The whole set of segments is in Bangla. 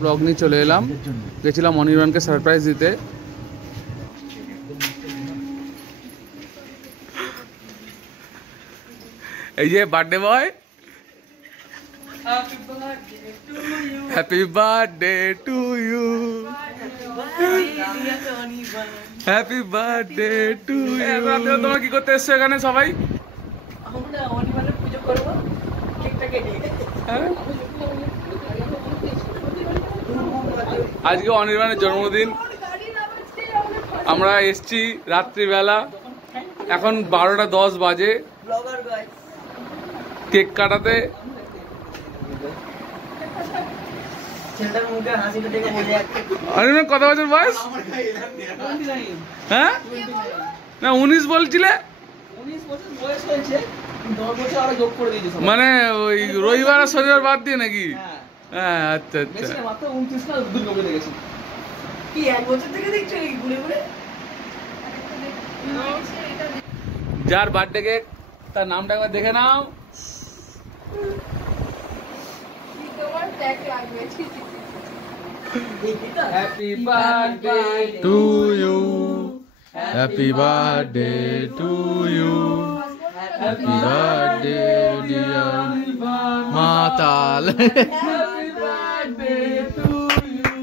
ব্লগ নিয়ে চলে এলাম, গেছিলাম অনির্বাণকে সারপ্রাইজ দিতে। এই যে birthday boy, happy birthday to you, happy birthday to you. তোমরা কি করতে এসছো এখানে সবাই? আজকে অনির্বাণের জন্মদিন, আমরা এসছি রাত্রিবেলা, এখন 12:10 বাজে কেক কাটাতে। অনির্বাণ কত বছর বয়স? হ্যাঁ না 19 বলছিলে, মানে ওই রবিবার আর শনিবার বাদ দিয়ে নাকি? হ্যাঁ আচ্ছা আচ্ছা। যার বার্থডে কেক তার নামটা একবার দেখে নাও। Happy birthday to you, happy birthday to you, happy birthday dear মাতাল, হ্যাপি বার্থডে টু ইউ।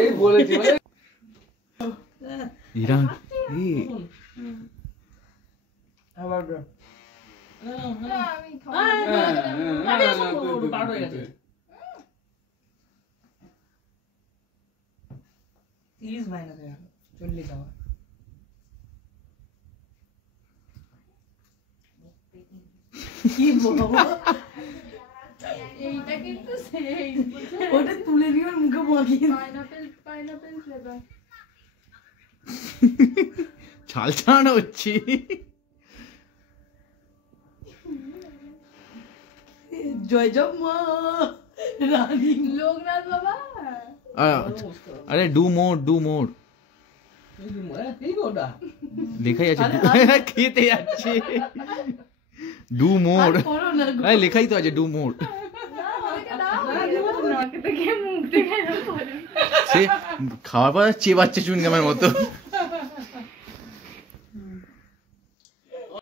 এই বলেছি ইরান তুলে নিয়ে মুখে মাখিয়ে পাইনাপেল ফ্লেভার ছাল ছাড়ানো হচ্ছে। জয় জম্মা রানী লোকনাথ বাবা। আরে ডু মোর ডু মোর লেখাই আছে, খেতে যাচ্ছে ডু মোর, লেখাই তো আছে ডু মোর। সে খাওয়ার পর চেবাচ্ছে চুইংগামের মতো।